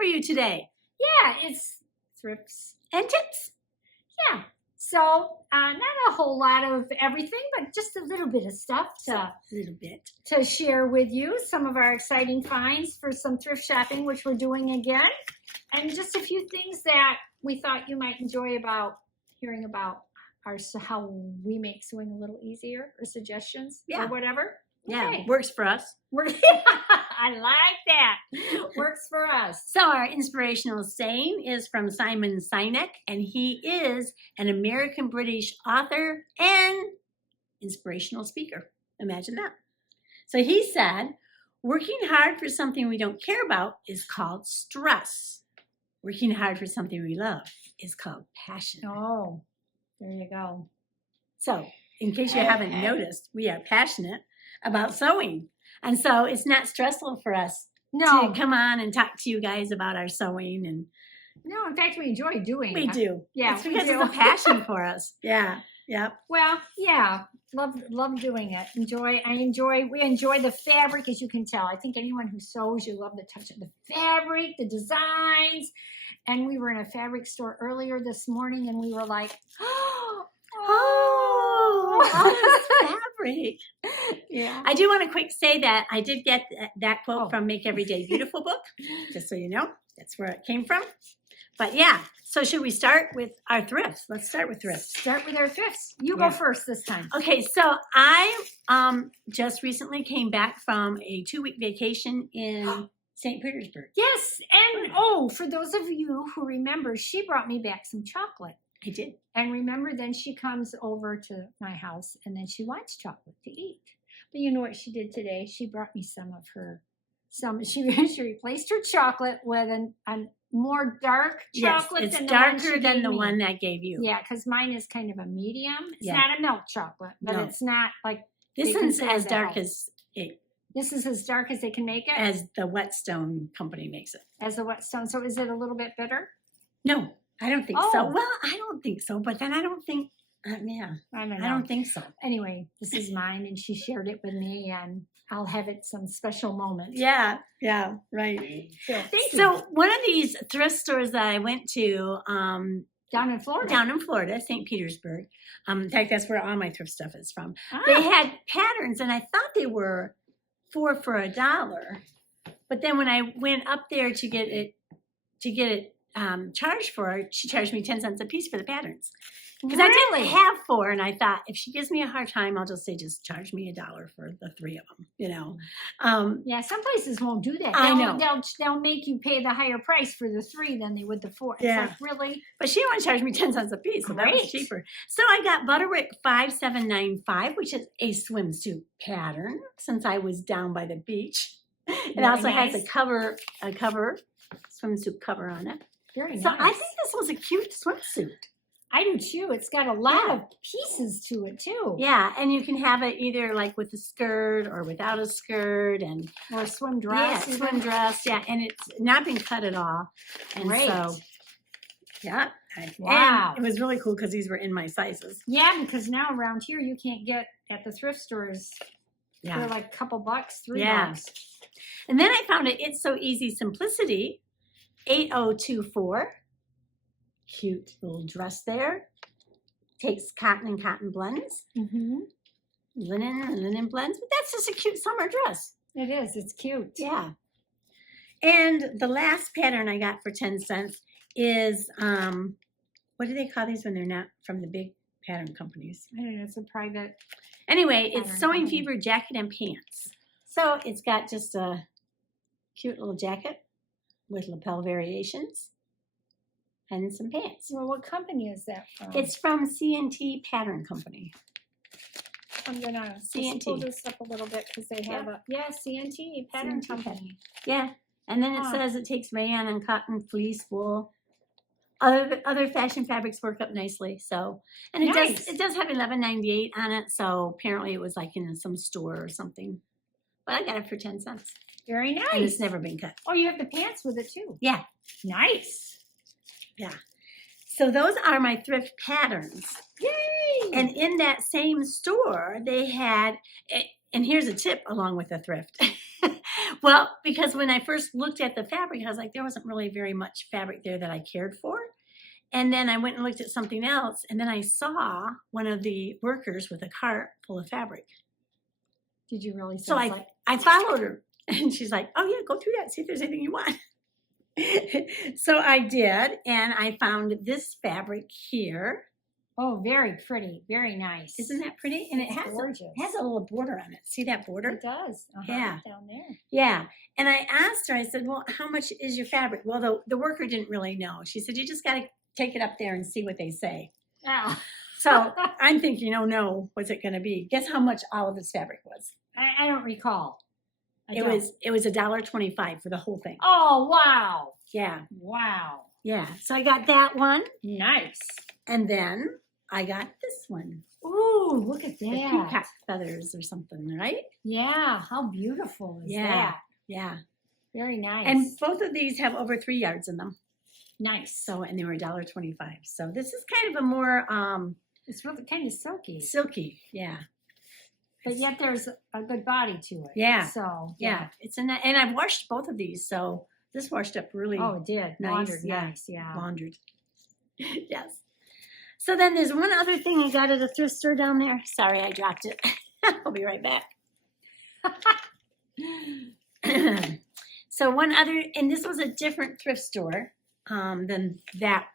for you today? Yeah, it's thrifts And tips. Yeah. So not a whole lot of everything, but just a little bit of stuff to share with you. Some of our exciting finds for some thrift shopping, which we're doing again, and just a few things that we thought you might enjoy about hearing about how we make sewing a little easier, or suggestions, or whatever. Yeah, works for us. I like that. Works for us. So our inspirational saying is from Simon Sinek, and he is an American-British author and inspirational speaker. Imagine that. So he said, working hard for something we don't care about is called stress. Working hard for something we love is called passion. Oh, there you go. So in case you haven't noticed, we are passionate about sewing. And so it's not stressful for us to come on and talk to you guys about our sewing. And no, in fact, we enjoy doing it. We do. Yeah. It's because it's a passion for us. Yeah. Yep. Well, yeah. Love doing it. We enjoy the fabric, as you can tell. I think anyone who sews, you love the touch of the fabric, the designs. And we were in a fabric store earlier this morning, and we were like, fabric. Yeah. I do want to quick say that I did get that quote from Make Everyday Beautiful book, just so you know. That's where it came from. But yeah, so should we start with our thrifts? Let's start with thrifts. Start with our thrifts. You go first this time. Okay, so I just recently came back from a 2-week vacation in St. Petersburg. Yes, and for those of you who remember, she brought me back some chocolate. I did. And remember, then she comes over to my house, and then she wants chocolate to eat. But you know what she did today? She brought me she replaced her chocolate with a more dark chocolate. Yes, it's darker than the one that gave you. Yeah, because mine is kind of a medium. It's not a milk chocolate, but it's not like... This is as dark as it... This is as dark as they can make it? As the Whetstone company makes it. As the Whetstone. So is it a little bit bitter? No, I don't think so. Well, I don't think so, but then I don't think... I don't think so. Anyway, this is mine, and she shared it with me, and I'll have it some special moment. Yeah, right. So one of these thrift stores that I went to down in Florida, St. Petersburg. In fact, that's where all my thrift stuff is from. They had patterns, and I thought they were 4 for $1. But then when I went up there to get it charged for it, she charged me 10 cents a piece for the patterns. Because I didn't have 4, and I thought, if she gives me a hard time, I'll just say, just charge me $1 for the 3 of them, you know. Yeah, some places won't do that. I know. They'll make you pay the higher price for the 3 than they would the 4. Yeah. It's like, really? But she only charged me 10 cents a piece, so that was cheaper. So I got Butterwick 5795, which is a swimsuit pattern, since I was down by the beach. It also has a swimsuit cover on it. Very nice. So I think this was a cute swimsuit. I do too. It's got a lot of pieces to it too. Yeah, and you can have it either like with a skirt or without a skirt, or a swim dress. Yeah, swim dress. Yeah, and it's not been cut at all. And so, wow, and it was really cool because these were in my sizes. Yeah, because now around here you can't get at the thrift stores. They're like a couple bucks, $3. And then I found It's So Easy Simplicity 8024. Cute little dress there. Takes cotton and cotton blends. Linen and linen blends. But that's just a cute summer dress. It is. It's cute. Yeah. And the last pattern I got for 10 cents is, what do they call these when they're not from the big pattern companies? I don't know. It's a private. Anyway, it's Sewing Fever jacket and pants. So it's got just a cute little jacket with lapel variations. And some pants. Well, what company is that from? It's from C&T Pattern Company. I'm going to pull this up a little bit because they have C&T Pattern Company. Yeah, and then it says it takes rayon and cotton, fleece, wool. Other fashion fabrics work up nicely. So, and it does have $11.98 on it. So apparently it was like in some store or something. But I got it for 10 cents. Very nice. And it's never been cut. Oh, you have the pants with it too. Yeah. Nice. Yeah. So those are my thrift patterns. Yay! And in that same store, they had, and here's a tip along with the thrift. Well, because when I first looked at the fabric, I was like, there wasn't really very much fabric there that I cared for. And then I went and looked at something else, and then I saw one of the workers with a cart full of fabric. Did you really? So I followed her, and she's like, oh yeah, go through that, see if there's anything you want. So I did, and I found this fabric here. Oh, very pretty, very nice. Isn't that pretty? And it has a little border on it. See that border? It does. Yeah. Down there. Yeah. And I asked her, I said, well, how much is your fabric? Well, the worker didn't really know. She said, you just got to take it up there and see what they say. Oh. So I'm thinking, oh no, what's it going to be? Guess how much all of this fabric was? I don't recall. It was $1.25 for the whole thing. Oh, wow. Yeah. Wow. Yeah. So I got that one. Nice. And then I got this one. Ooh, look at that. The peacock feathers or something, right? Yeah. How beautiful is that? Yeah. Very nice. And both of these have over 3 yards in them. Nice. So, and they were $1.25. So this is kind of a more it's really kind of silky. Silky, yeah. But yet there's a good body to it. Yeah. So yeah, it's and I've washed both of these, so this washed up really. Oh, it did. Nice. Laundered Yeah. nice. Yeah. Laundered. Yes. So then there's one other thing I got at a thrift store down there. Sorry, I dropped it. I'll be right back. So one other, and this was a different thrift store than that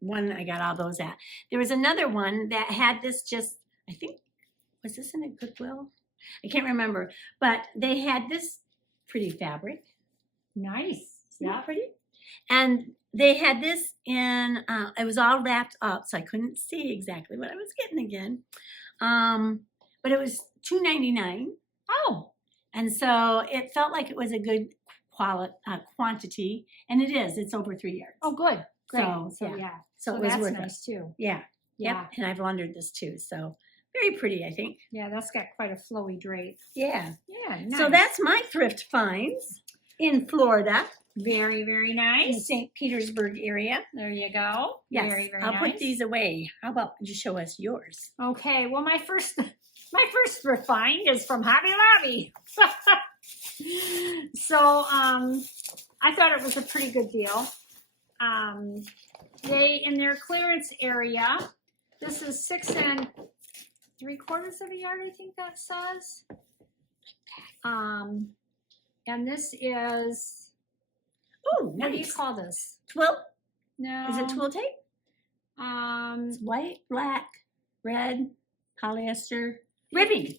one I got all those at. There was another one that had this just, I think, was this in a Goodwill? I can't remember, but they had this pretty fabric. Nice. Yeah, pretty. And they had this in, it was all wrapped up, so I couldn't see exactly what I was getting again. But it was $2.99. Oh. And so it felt like it was a good quantity, and it is. It's over 3 yards. Oh, good. Great. So yeah. So it was that's worth nice too. Yeah. Yeah. Yep. And I've laundered this too. So very pretty, I think. Yeah, that's got quite a flowy drape. Yeah. Yeah. Nice. So that's my thrift finds in Florida. Very, very In the Nice. St. Petersburg area. There you go. Yes. Very, very I'll nice. put these away. How about you show us yours? Okay. Well, my first thrift find is from Hobby Lobby. So I thought it was a pretty good deal. They, in their clearance area, this is 6 3/4 of a yard, I think that says. And this is, Oh, what do you nice. call this? Twill? No. Is it twill tape? Um, It's white, black, red, polyester, ribbing,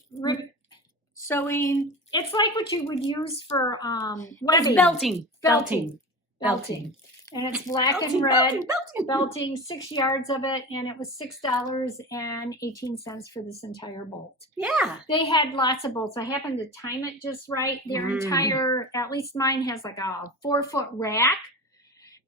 sewing. it's like what you would use for It's webbing. belting. Belting. And it's black Belting, and red. belting. Belting, 6 yards of it, and it was $6.18 for this entire bolt. Yeah. They had lots of bolts. I happened to time it just right. Their entire, at least mine has like a 4-foot rack,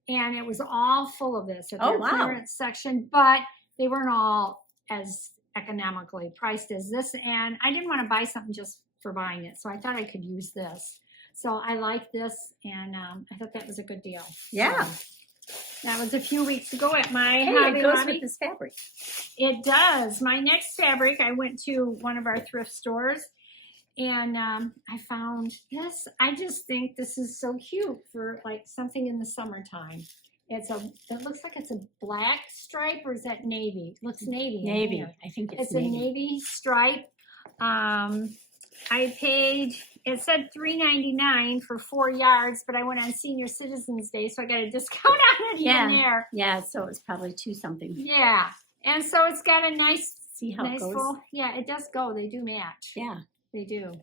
and it was all full of this at their clearance section, but they weren't all as economically priced as this, and I didn't want to buy something just for buying it, so I thought I could use this. So I like this, and I thought that was a good deal. Yeah. So that was a few weeks ago at my Hey, Hobby it goes Lobby. with this fabric. It does. My next fabric, I went to one of our thrift stores, and I found this. I just think this is so cute for like something in the summertime. It looks like it's a black stripe, or is that navy? It looks navy. in Navy. here. I think It's a navy stripe. I paid, it said $3.99 for 4 yards, but I went on Senior Citizens Day, so I got a discount on it in there. Yeah, so it's probably 2 something. Yeah. And so it's got a nice, See how it goes? full, yeah, it does go. They do match. Yeah, They do.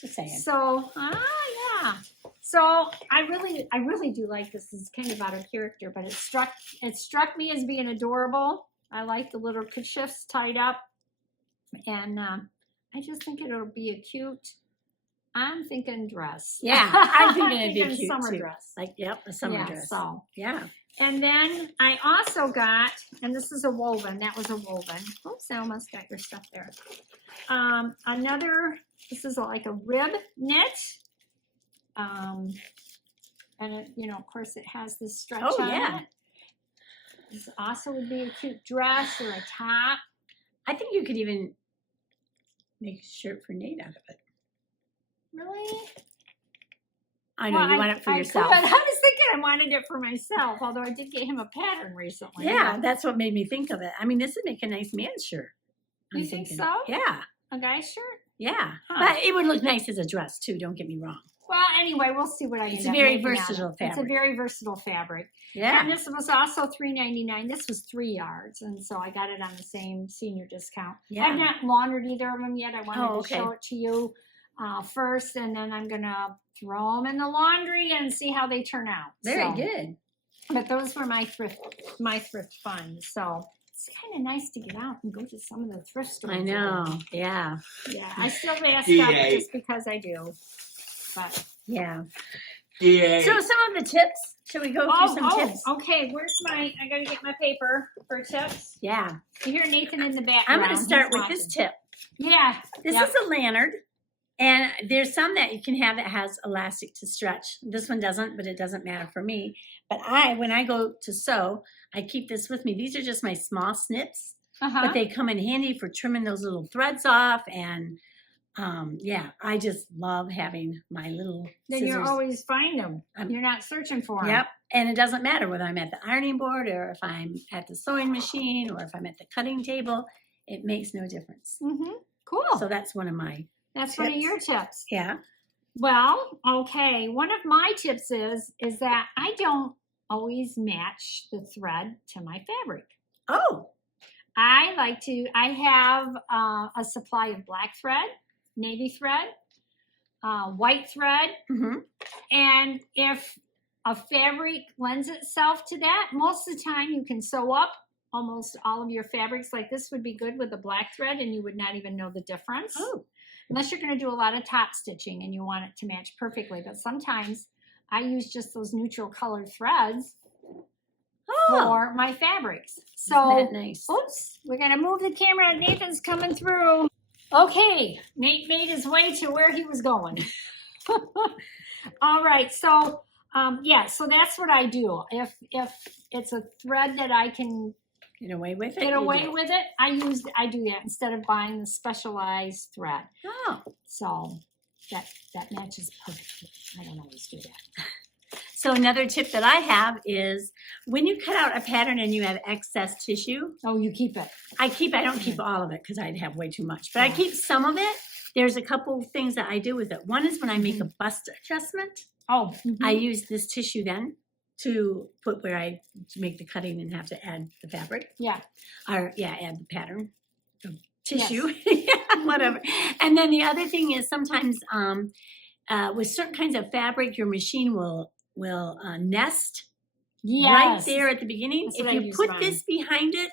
just saying. So, yeah. So I really do like this. It's kind of out of character, but it struck me as being adorable. I like the little kerchiefs tied up, and I just think it'll be a cute. I'm thinking dress. Yeah, I'm thinking it'd be thinking cute summer too. dress. Like, yep, a summer dress. So, Yeah. and then I also got, and this is a woven. That was a woven. Oops, I almost got your stuff there. Another. This is like a rib knit. And it, of course, it has this stretch on it. This also would be a cute dress or a top. I think you could even make a shirt for Nate out of it. Really? I know you want it for I yourself. could. I was thinking I wanted it for myself, although I did get him a pattern recently. Yeah, that's what made me think of it. I mean, this would make a nice man's shirt. You think so? Yeah. A guy's shirt? Yeah. Huh. But it would look nice as a dress too, don't get me wrong. Well, anyway, we'll see what I end It's up a very making out of versatile it. It's a fabric. very versatile fabric. Yeah. And this was also $3.99. This was 3 yards, and so I got it on the same senior discount. Yeah. I've not laundered either of them yet. I wanted Oh, to show it to you first, and then I'm gonna throw them in the laundry and see how they turn out. Very good. But those were my thrift funds. So it's kind of nice to get out and go to some of the thrift stores. I know. again. Yeah. Yeah, I still buy stuff just because I do. But Yeah. Yeah. So some of the tips. Shall we go through some tips? Okay. Where's I gotta get my paper for tips. Yeah. You hear Nathan in the background. I'm going to start He's with this watching. tip. Yeah. This Yep. is a lanyard. And there's some that you can have that has elastic to stretch. This one doesn't, but it doesn't matter for me. But when I go to sew, I keep this with me. These are just my small snips, Uh-huh. but they come in handy for trimming those little threads off. And yeah, I just love having my little Then scissors. you always find them. I'm- You're not searching for them. Yep. And it doesn't matter whether I'm at the ironing board or if I'm at the sewing machine or if I'm at the cutting table. It makes no difference. Mm-hmm. Cool. So that's one of my, That's one of your tips. yeah. Well, okay. One of my tips is that I don't always match the thread to my fabric. Oh, I have a supply of black thread, navy thread, white thread, mm-hmm. and if a fabric lends itself to that, most of the time you can sew up almost all of your fabrics. Like this would be good with the black thread and you would not even know the difference. Oh. Unless you're going to do a lot of top stitching and you want it to match perfectly. But sometimes I use just those neutral colored threads for my fabrics. So, Isn't that nice? oops, we're going to move the camera. Nathan's coming through. Okay, Nate made his way to where he was going. All right, so yeah, so that's what I do. If it's a thread that I can Get away with it. get you away do. with it, I do that instead of buying the specialized thread. Oh, So that matches perfectly. I don't always do that. so another tip that I have is when you cut out a pattern and you have excess tissue, Oh, you keep it. I don't keep all of it because I'd have way too much, but I Yeah. keep some of it. There's a couple things that I do with it. One is when I make a bust adjustment, Oh, I use this tissue then to put where I make the cutting and have to add the fabric. yeah. Or yeah, add the pattern, the tissue, yeah, whatever. And then the other thing is sometimes with certain kinds of fabric, your machine will nest right Yes. there at the beginning. That's If what I you use put mine. this behind it,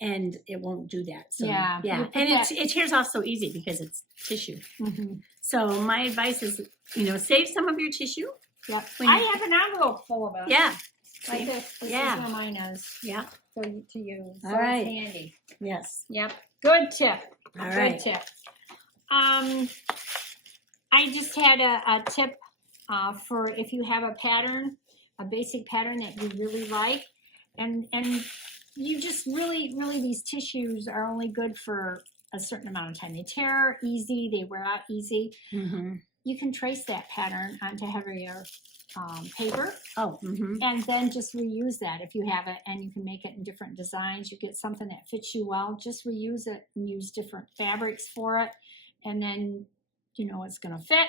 and it won't do that. So Yeah, you yeah, put and that- it tears off so easy because it's tissue. Mhm. So my advice is, save some of your tissue. Yep. When I you- have an envelope full of it. Yeah. Like this. This Yeah. is where mine is Yeah. to use. So All right. it's handy. Yes. Yep. Good tip. All Good right. tip. I just had a tip for if you have a pattern, a basic pattern that you really like, and you just really these tissues are only good for a certain amount of time. They tear easy, they wear out easy. Mm-hmm. You can trace that pattern onto heavier paper Oh. Mm-hmm. and then just reuse that if you have it, and you can make it in different designs. You get something that fits you well, just reuse it and use different fabrics for it, and then you know it's going to fit,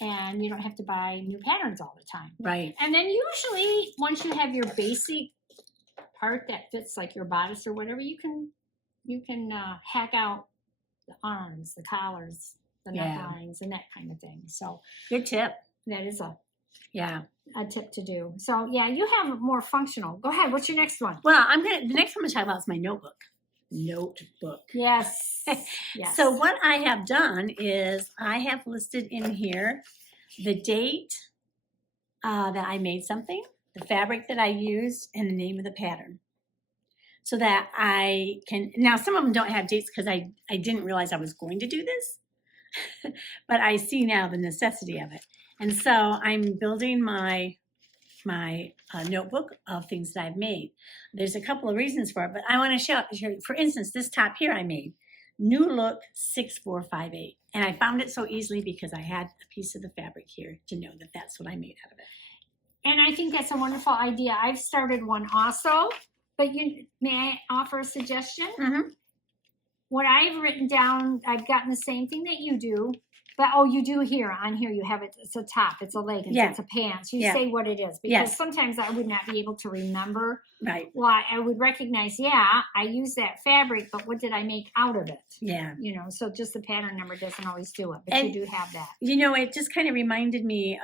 and you don't have to buy new patterns all the time. Right. And then usually once you have your basic part that fits like your bodice or whatever, you can hack out the arms, the collars, the Yeah. necklines, and that kind of thing. So Good tip. that is a Yeah. tip to do. So yeah, you have more functional. Go ahead. What's your next one? Well, the next one I'm gonna talk about is my notebook. Notebook. Yes. Yes. So what I have done is I have listed in here the date that I made something, the fabric that I used, and the name of the pattern. So that I can, now some of them don't have dates because I didn't realize I was going to do this, but I see now the necessity of it. And so I'm building my notebook of things that I've made. There's a couple of reasons for it, but I want to show, for instance, this top here I made. New Look 6458. And I found it so easily because I had a piece of the fabric here to know that that's what I made out of it. And I think that's a wonderful idea. I've started one also, but may I offer a suggestion? Mm-hmm. What I've written down, I've gotten the same thing that you do, but you do here. On here you have it. It's a top, it's a leggings, Yeah. it's a pants. You Yeah. say what it is because Yes. sometimes I would not be able to remember. Right. Well, I would recognize, I use that fabric, but what did I make out of it? Yeah. So just the pattern number doesn't always do it, but And- you do have that. It just kind of reminded me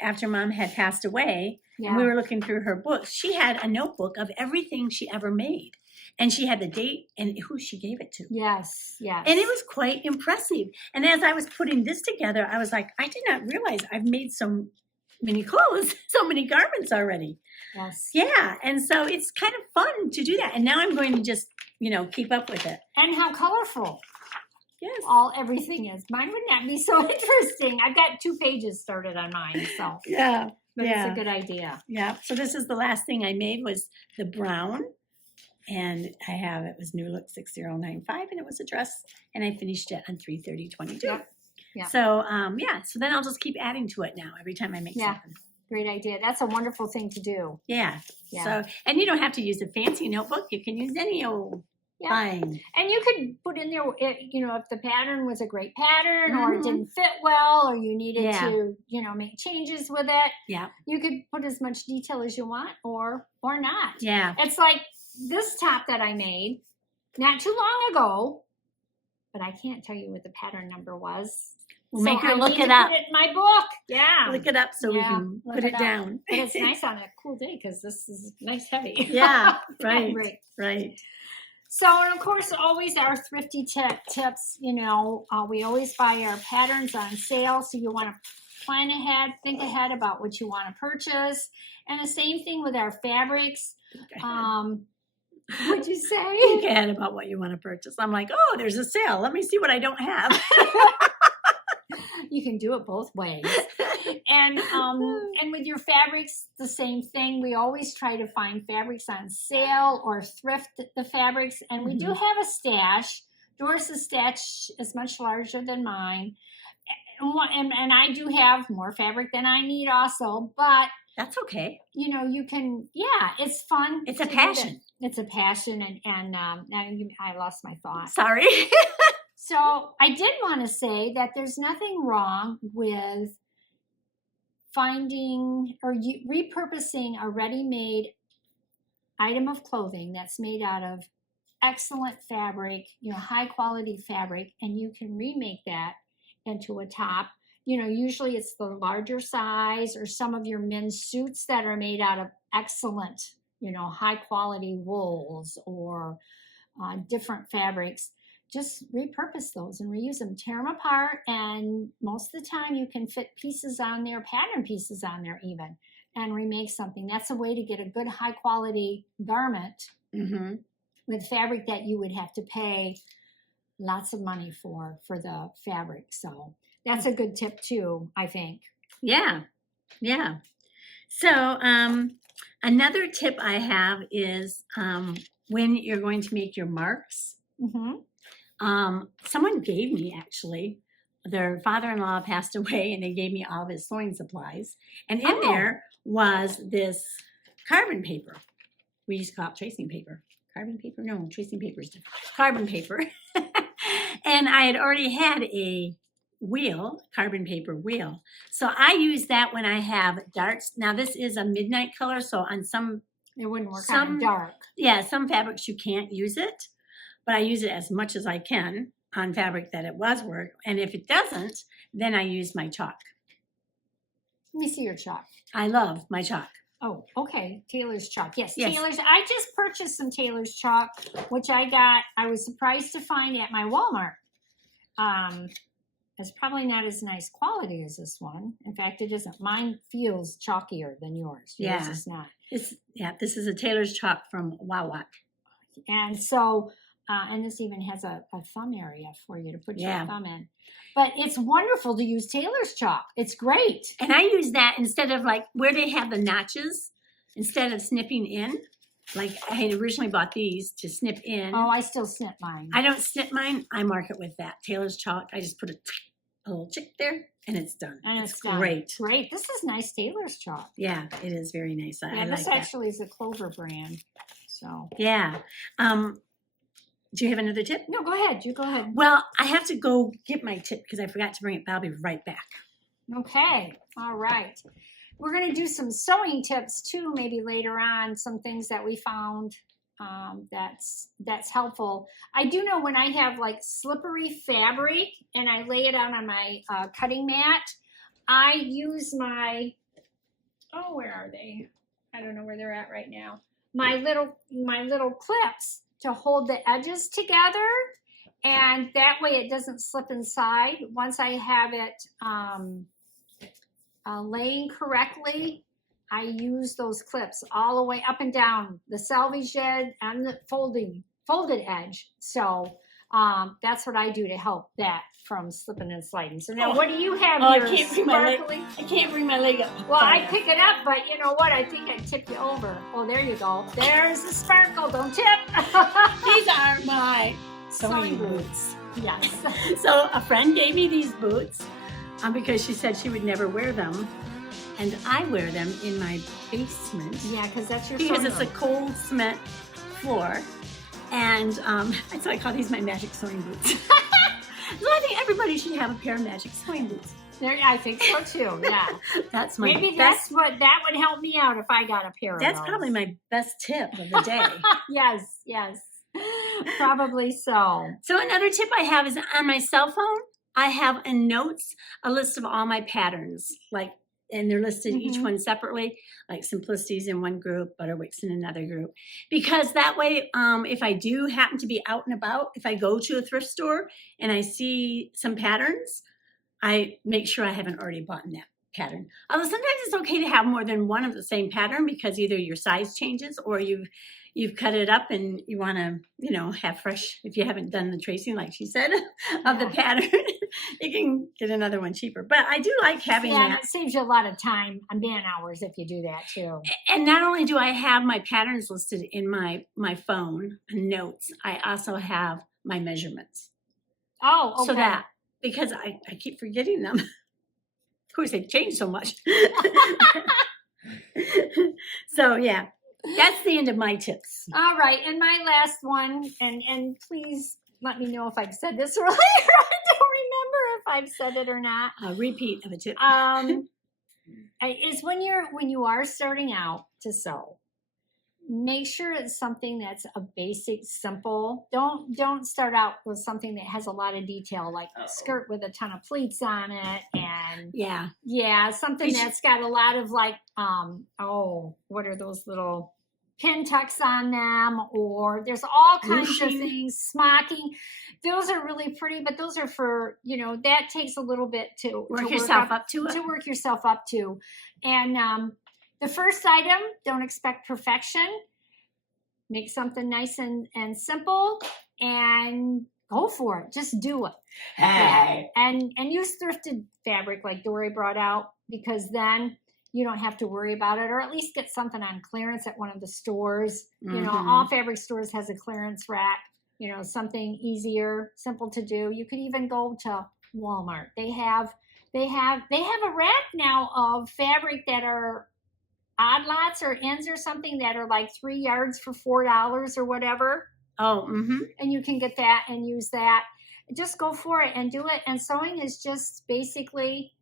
after Mom had passed away, Yeah. and we were looking through her books. She had a notebook of everything she ever made. And she had the date and who she gave it to. Yes, yes. And it was quite impressive. And as I was putting this together, I was like, I did not realize I've made so many clothes, so many garments already. Yes. Yeah. And so it's kind of fun to do that. And now I'm going to just, keep up with it. And how colorful Yes. everything is. Mine would not be so interesting. I've got 2 pages started on mine, so. Yeah. But Yeah. it's a good idea. Yeah. So this is the last thing I made was the brown. And it was New Look 6095 and it was a dress and I finished it on 3/30/22. Yep. Yeah. So, so then I'll just keep adding to it now every time I make Yeah. something. Great idea. That's a wonderful thing to do. Yeah. Yeah. So, and you don't have to use a fancy notebook. You can use any old thing. And you could put in there, if the pattern was a great pattern or it Mhm. didn't fit well or you needed Yeah. to, make changes with it. Yeah. You could put as much detail as you want or not. Yeah. It's like this top that I made not too long ago, but I can't tell you what the pattern number was. We'll make her I look need it to up. put it in my book. Yeah. Look it up so we Yeah, can look put it it up. down. But it's nice on a cool day because this is nice heavy. Yeah. Right. Great. Right. So, and of course, always our thrifty tips, we always buy our patterns on sale. So you want to plan ahead, think ahead about what you want to purchase. And the same thing with our fabrics. What'd you say? Think ahead about what you want to purchase. I'm like, oh, there's a sale. Let me see what I don't have. You can do it both ways. And with your fabrics, the same thing. We always try to find fabrics on sale or thrift the fabrics. And we do have a stash. Doris's stash is much larger than mine. And I do have more fabric than I need also. But, That's okay. you can, it's fun. It's a to do passion. that. It's a passion. And now I lost my thought. Sorry. So I did want to say that there's nothing wrong with finding or repurposing a ready-made item of clothing that's made out of excellent fabric, high quality fabric, and you can remake that into a top. Usually it's the larger size or some of your men's suits that are made out of excellent, high quality wools or different fabrics. Just repurpose those and reuse them. Tear them apart, and most of the time you can fit pieces on there, pattern pieces on there even, and remake something. That's a way to get a good high quality garment with fabric that you would have to pay lots of money for the fabric. So that's a good tip too, I think. Yeah. Yeah. So another tip I have is when you're going to make your marks. Someone gave me, actually, their father-in-law passed away and they gave me all of his sewing supplies. And in there was this carbon paper. We used to call it tracing paper. Carbon paper? No, tracing paper is different. Carbon paper. And I had already had a carbon paper wheel. So I use that when I have darts. Now this is a midnight color, so on some... It wouldn't work on dark. Yeah, some fabrics you can't use it. But I use it as much as I can on fabric that it was work. And if it doesn't, then I use my chalk. Let me see your chalk. I love my chalk. Oh, okay. Taylor's chalk. Yes, Yes. Taylor's. I just purchased some Taylor's chalk, which I was surprised to find at my Walmart. It's probably not as nice quality as this one. In fact, it isn't. Mine feels chalkier than yours. Yours is not. This is a Taylor's chalk from Wawak. And so... and this even has a thumb area for you to put your Yeah. thumb in. But it's wonderful to use Taylor's chalk. It's great. And I use that instead of where they have the notches, instead of snipping in, Like I had originally bought these to snip in. Oh, I still snip mine. I don't snip mine. I mark it with that Taylor's chalk. I just put a little chick there, and it's done. And it's great. Great. This is nice Taylor's chalk. Yeah, it is very nice. I like this that. actually is a Clover brand. So yeah. Do you have another tip? No, go ahead. You go ahead. Well, I have to go get my tip because I forgot to bring it, but I'll be right back. Okay. All right. We're going to do some sewing tips too, maybe later on, some things that we found that's helpful. I do know when I have like slippery fabric and I lay it out on my cutting mat, I use my, where are they? I don't know where they're at right now. My little clips to hold the edges together, and that way it doesn't slip inside. Once I have it laying correctly, I use those clips all the way up and down the selvage edge and the folded edge. So that's what I do to help that from slipping and sliding. So now, what do you have here? I can't bring my leg up. Well, I pick it up, but you know what? I think I tipped you over. Oh, there you go. There's the sparkle. Don't tip. These are my sewing boots. Yes. So a friend gave me these boots because she said she would never wear them. And I wear them in my basement. Yeah, because that's your because it's a cold cement floor. And so I call these my magic sewing boots. So I think everybody should have a pair of magic sewing boots. There, I think so too. Yeah, that's my maybe best, that would help me out if I got a pair of That's those. probably my best tip of the day. Yes, probably so. So another tip I have is on my cell phone. I have in notes a list of all my patterns, and they're listed each one separately, like Simplicity's in one group, Butterwick's in another group. Because that way, if I do happen to be out and about, if I go to a thrift store and I see some patterns, I make sure I haven't already bought that pattern. Although sometimes it's okay to have more than one of the same pattern because either your size changes or you've cut it up and you want to, have fresh, if you haven't done the tracing, like she said, of the pattern, you can get another one cheaper. But I do like having that. It saves you a lot of time and man hours if you do that too. And not only do I have my patterns listed in my phone notes, I also have my measurements. Oh, okay. So that, because I keep forgetting them. Of course, they've changed so much. So, yeah. That's the end of my tips. All right, and my last one, and please let me know if I've said this earlier. I don't remember if I've said it or not. A repeat of a tip. Is when you are starting out to sew, make sure it's something that's a basic, simple. Don't start out with something that has a lot of detail, like a skirt with a ton of pleats on it, and something that's got a lot of what are those little pin tucks on them, or there's all kinds of things, smocking. Those are really pretty, but those are for, that takes a little bit to work yourself up to it. To work yourself up to. And the first item, don't expect perfection. Make something nice and simple and go for it. Just do it. Hey. And use thrifted fabric like Dory brought out, because then you don't have to worry about it, or at least get something on clearance at one of the stores. All fabric stores has a clearance rack, something easier, simple to do. You could even go to Walmart. They have a rack now of fabric that are odd lots or ends or something that are like 3 yards for $4 or whatever. And you can get that and use that. Just go for it and do it. And sewing is just basically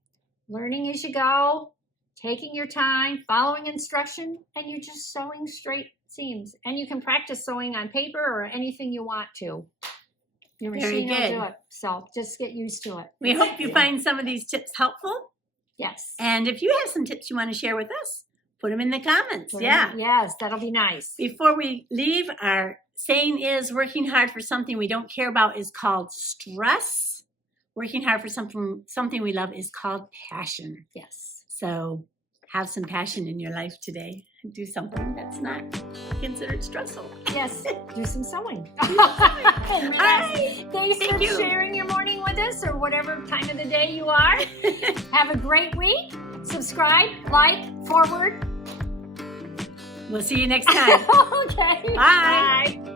learning as you go, taking your time, following instruction, and you're just sewing straight seams. And you can practice sewing on paper or anything you want to. Your machine will do it. So just get used to it. We hope you find some of these tips helpful. Yes. And if you have some tips you want to share with us, put them in the comments. Yes, that'll be nice. Before we leave, our saying is working hard for something we don't care about is called stress. Working hard for something we love is called passion. Yes. So have some passion in your life today. Do something that's not considered stressful. Yes, do some sewing. All right. Thanks for sharing your morning with us, or whatever time of the day you are. Have a great week. Subscribe, like, forward. We'll see you next time. Okay. Bye. Bye.